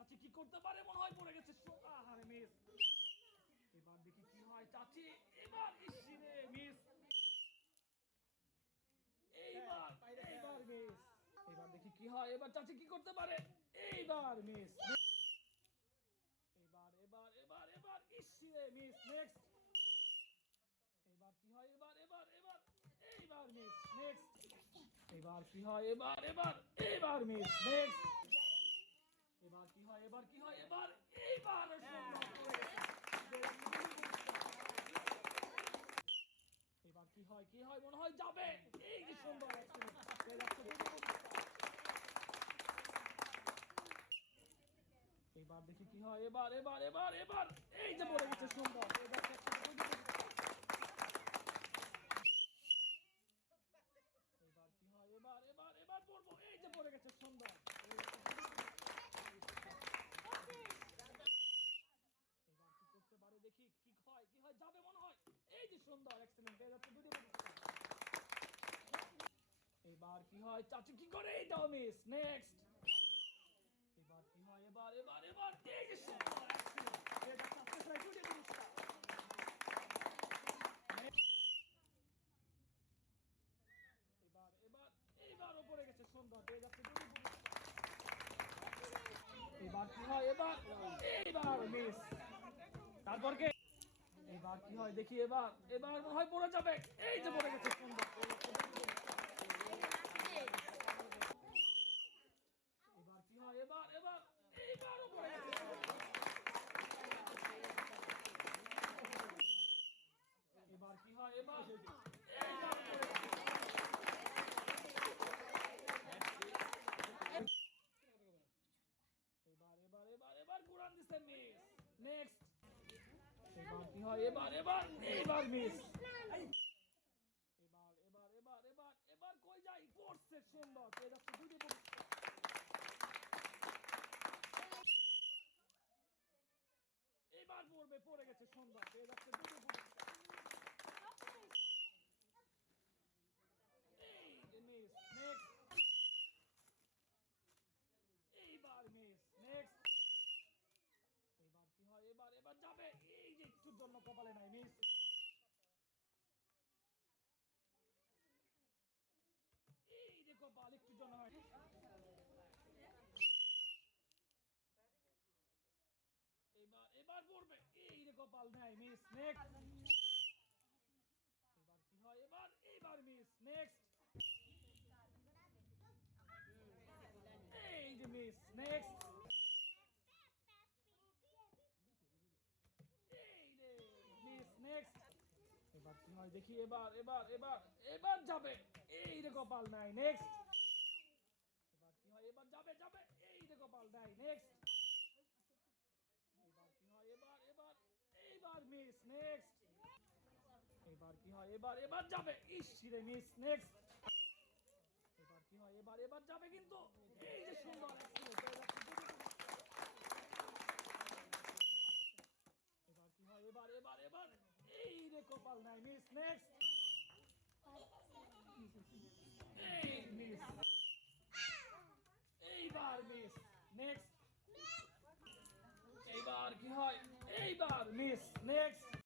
চাচি কি করতে পারে মনে হয় পড়ে গেছে আহারে মিস এবার দেখি কি হয় চাচি এবার ইসিরে মিস এইবার এইবার মিস এবার দেখি কি হয় এবার চাচি কি করতে পারে এইবার মিস এবার এবার এবার এবার ইসিরে মিস নেক্সট এবার কি হয় এবার এবার এবার এইবার মিস নেক্সট এবার কি হয় এবার এবার এইবার মিস নেক্সট এবার কি হয় এবার কি হয় এবার এইবার এবার কি হয় মনে হয় যাবে এই কি সুন্দর এবার দেখি কি হয় এবার এবার এবার এবার এই যে পড়ে গেছে সুন্দর এবার কি হয় এবার এবার এবার পড়বো এই যে পড়ে গেছে সুন্দর এবার কি করতে পারে দেখি কি হয় যাবে মনে হয় এই যে সুন্দর এক্সেলেন্ট পেয়ে যাচ্ছে দুটি এবার কি হয় চাচি কি করে এইটাও মিস নেক্সট এবার কি হয় এবার এবার এবার এই যে সুন্দর এক্সেলেন্ট এটা সাকসেস হয় দুটি পুরস্কার এবার এবার এইবার উপরে গেছে সুন্দর পেয়ে যাচ্ছে দুটি পুরস্কার এবার কি হয় এবার এইবার মিস তারপর কে এবার কি হয় দেখি এবার এবার মনে হয় পড়ে যাবে এই যে পড়ে গেছে সুন্দর এবার কি হয় এবার এবার এইবারও পড়ে গেছে এবার কি হয় এবার এবার এবার এবার এবার কোরআন দিছে মিস নেক্সট এবার কি হয় এবার এবার এইবার মিস এবার এবার এবার এবার এবার কই যাই পড়ছে সুন্দর পেয়ে যাচ্ছে দুটি এবার পড়বে পড়ে গেছে সুন্দর পেয়ে যাচ্ছে দুটি এই মিস নেক্সট এইবার মিস নেক্সট এবার কি হয় এবার এবার যাবে এই যে একটুর জন্য কপালে নাই মিস এই যে কপাল একটুর জন্য হয় এবার এবার পড়বে এই যে কপাল নাই মিস নেক্সট এবার কি হয় এবার এইবার মিস নেক্সট এই যে মিস নেক্সট এই যে মিস নেক্সট এবার কি হয় দেখি এবার এবার এবার এবার যাবে এই যে কপাল নাই নেক্সট এবার কি হয় এবার যাবে যাবে এই যে কপাল নাই নেক্সট এবার কি হয় এবার এবার এইবার মিস নেক্সট এবার কি হয় এবার এবার যাবে ইসিরে মিস নেক্সট এবার কি হয় এবার এবার যাবে কিন্তু এই যে সুন্দর এবার কি হয় এবার এবার এবার এই রে কপাল নাই মিস নেক্সট এই মিস এইবার মিস নেক্সট এইবার কি হয় এইবার মিস নেক্সট